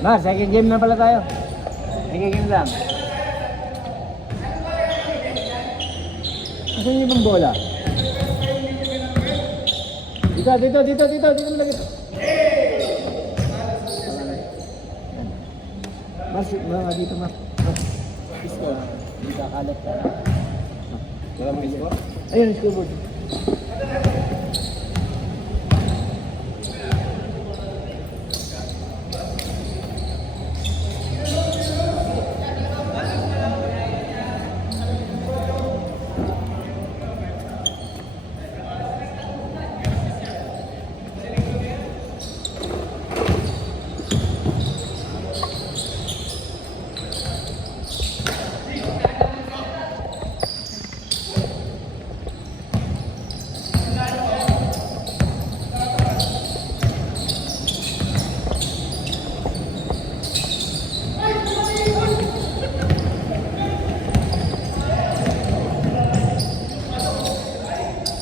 Ma, second game na pala tayo. Second game lang. Asan yung ibang bola? Dito mo lagi. Mas, mga dito, mas. Isko, hindi kakalat ka. Wala mo isko? Ayun, isko board.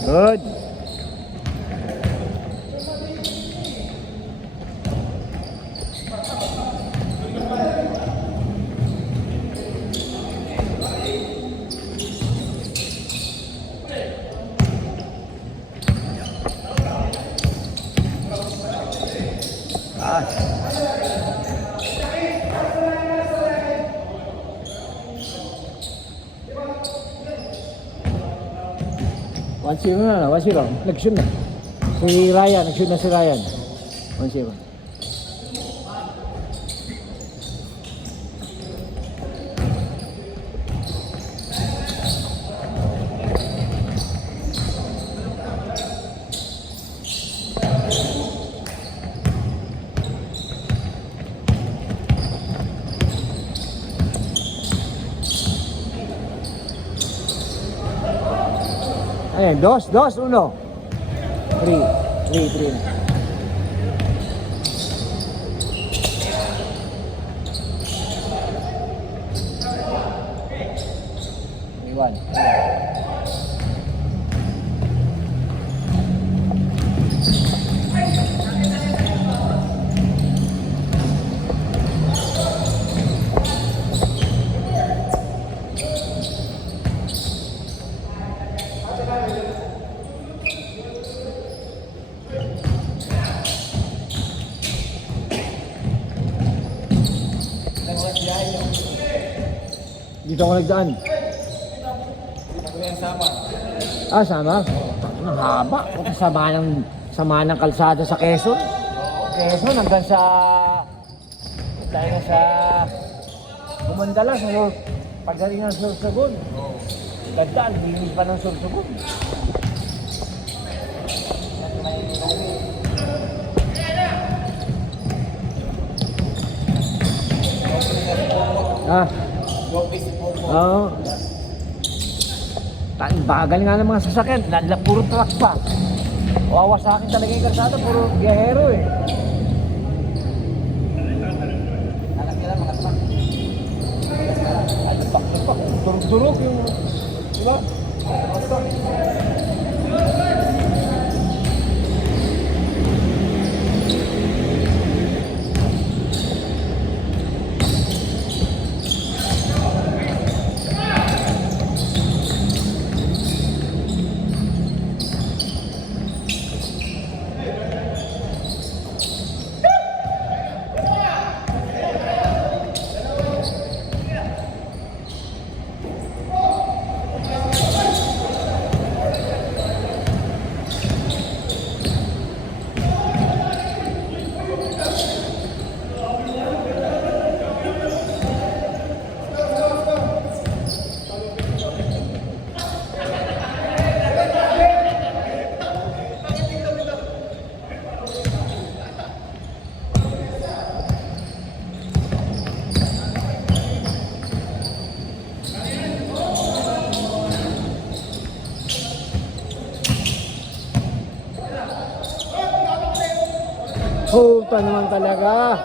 Good. One-zero na, 1-0. Nag-shoot na. Si Ryan, nag-shoot na si Ryan. 1-0. Ayan, 2, 1. 3 na. Iwan. Dito ako nagdaan. Ah, sama? Ang haba. Sama ng kalsada sa Quezon. Quezon hanggang sa... Tayo na sa... Bumandala sa pagdating ng Sorsogon. Gandaan, hindi pa ng Sorsogon. Ah. Oo. Bagal nga ng mga sasakyan, puro truck pa. Wawa sa akin talaga yung kalsada, puro biyahero eh. Anak nila mga truck. Ay, pak, durog-durog yung... Diba? Puta naman talaga.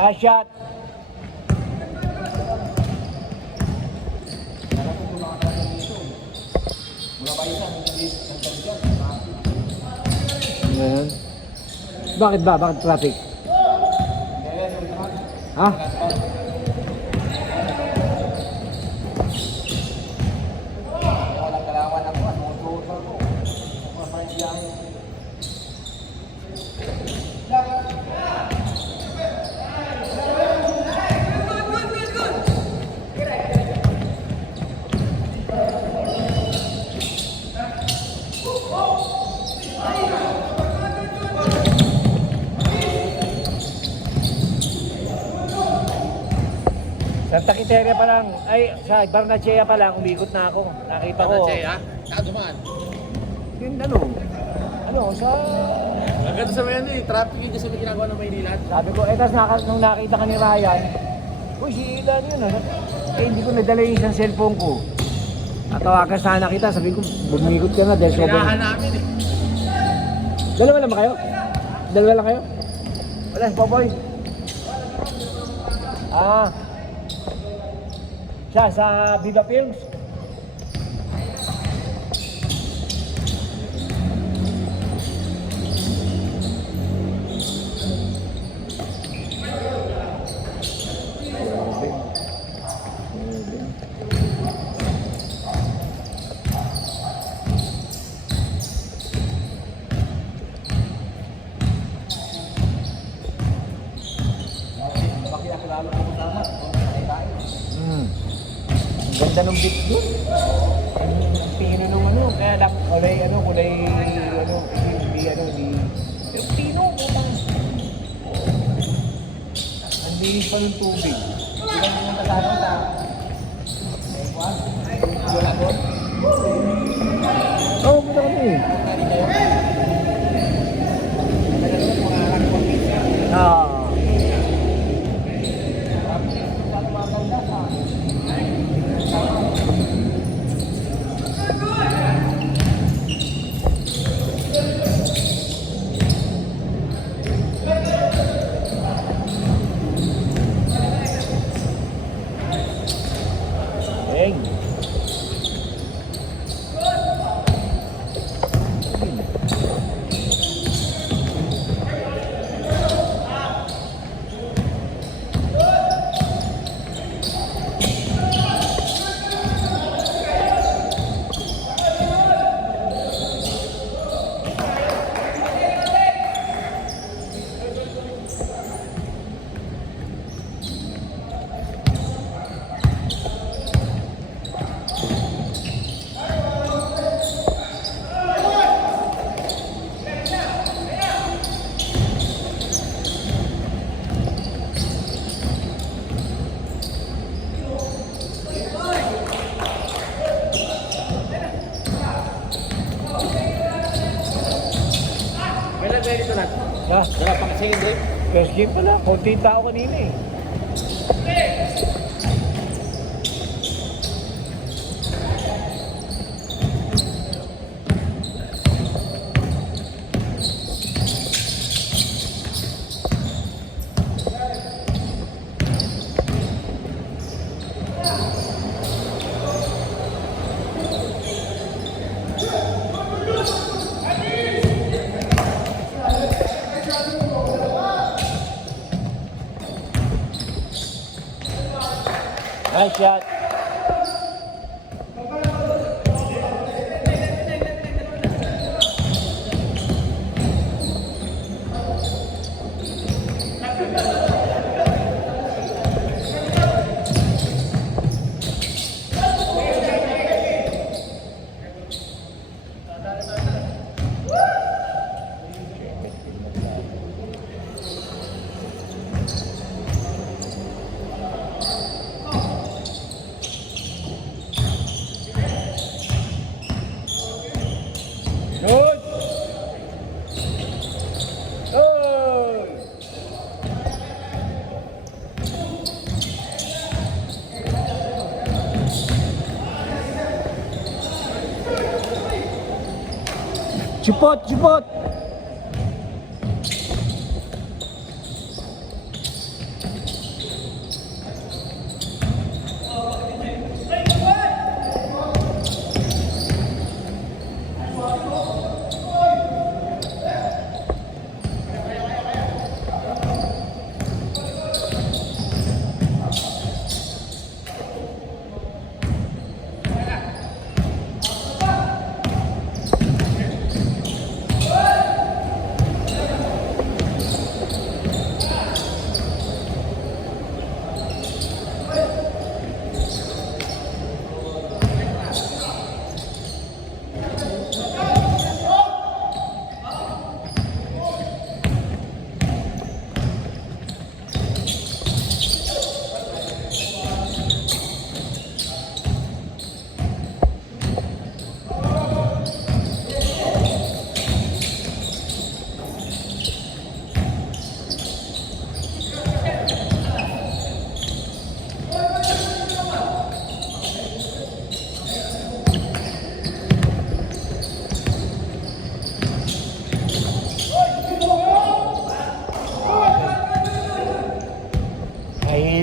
Last shot. Ayan. Bakit ba? Bakit traffic? Ha? Santa Quiteria pa lang, ay sa Barnechea pa lang, umikot na ako. Nakita ko. Barnechea? Saan dumaan? Yun sa... Agad sa may ano eh, traffic yung sa may ginagawa ng Maynila. Sabi ko, tas nung nakita ka ni Ryan, uy, si Ilan yun hindi ko nadala yung isang cellphone ko. Natawagan sana kita, sabi ko, bumikot ka na dahil sobrang... Kailangan namin eh. Dalawa lang ba kayo? Dalawa lang kayo? Wala, si Popoy. Siya sa Viva Films. Ganda ng beat doon. Ang pino nung kaya lang kulay yung pino putang. Ang linis pa ng tubig. Ilan yung tatapos sa wala ko? Oo, punta kami. Wala pang second drive. First game pala, konti tao kanina eh. Nice shot. Good. Good. Chipot, chipot.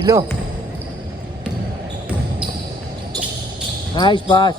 Danilo. Nice pass.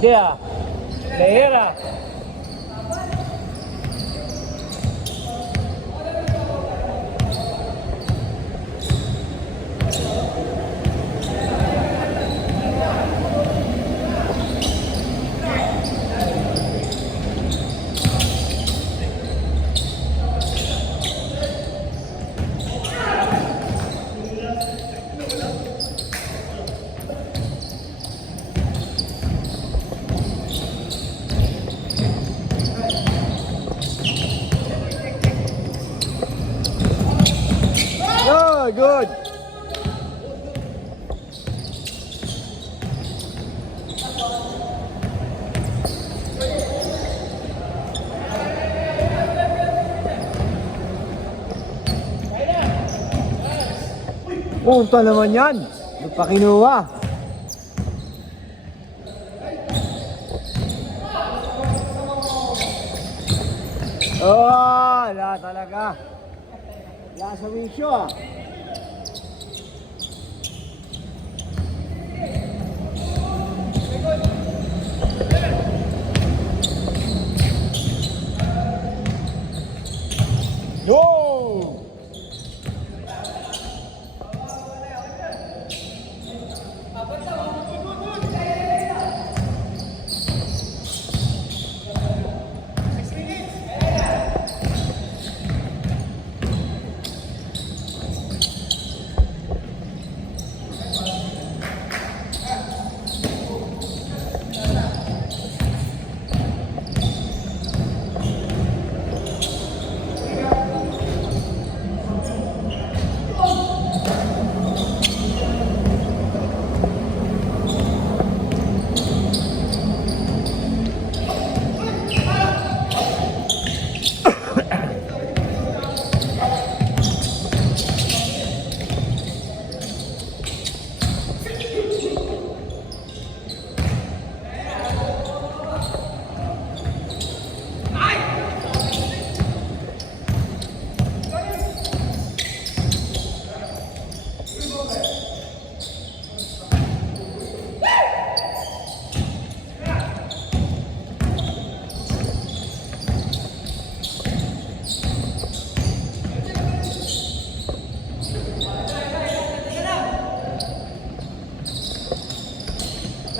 Hindi ah. Player ah. Good, good. Punta naman yan. Nagpakinuha. Oh, wala talaga. Wala sa wisyo ah. Go!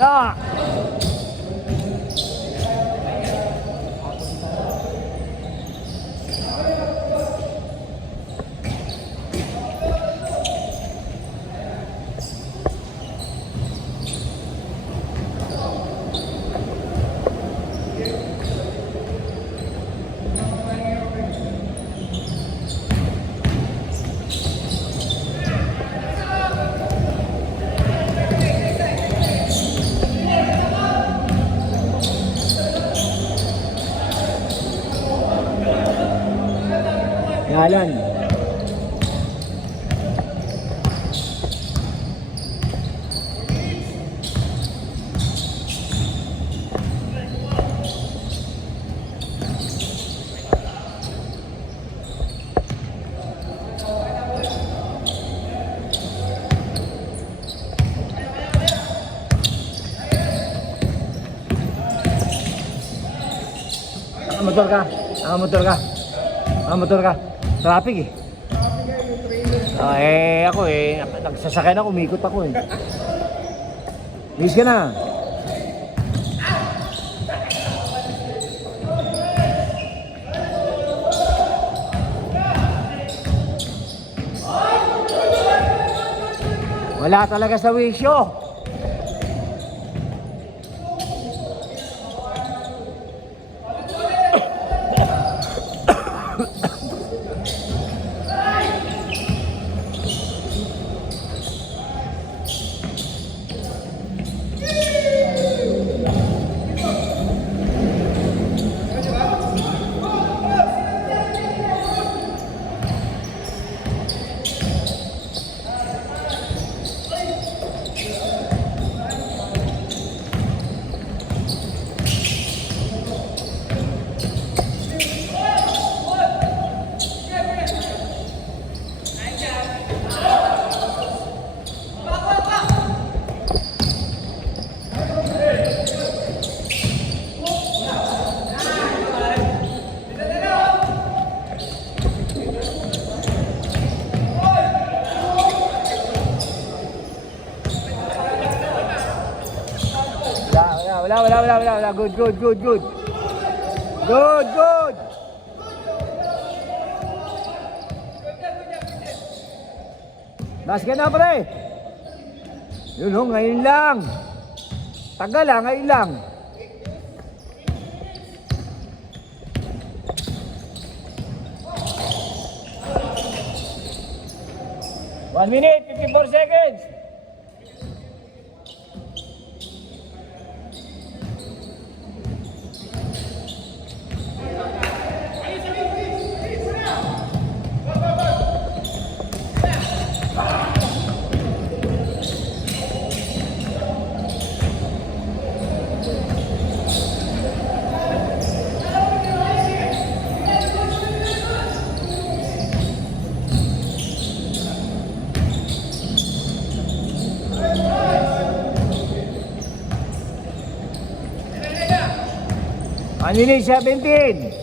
Ah! Yalan. Motor ka. Motor ka. Motor ka. Traffic eh. Ako nagsasakyan ako, umikot ako eh. Miss ka na. Wala talaga sa wisyo. Wala. Good. Good. Basket na, pre. Yun, oh, ngayon lang. Tagal, ngayon lang. One minute, 54 seconds. One minute, 17.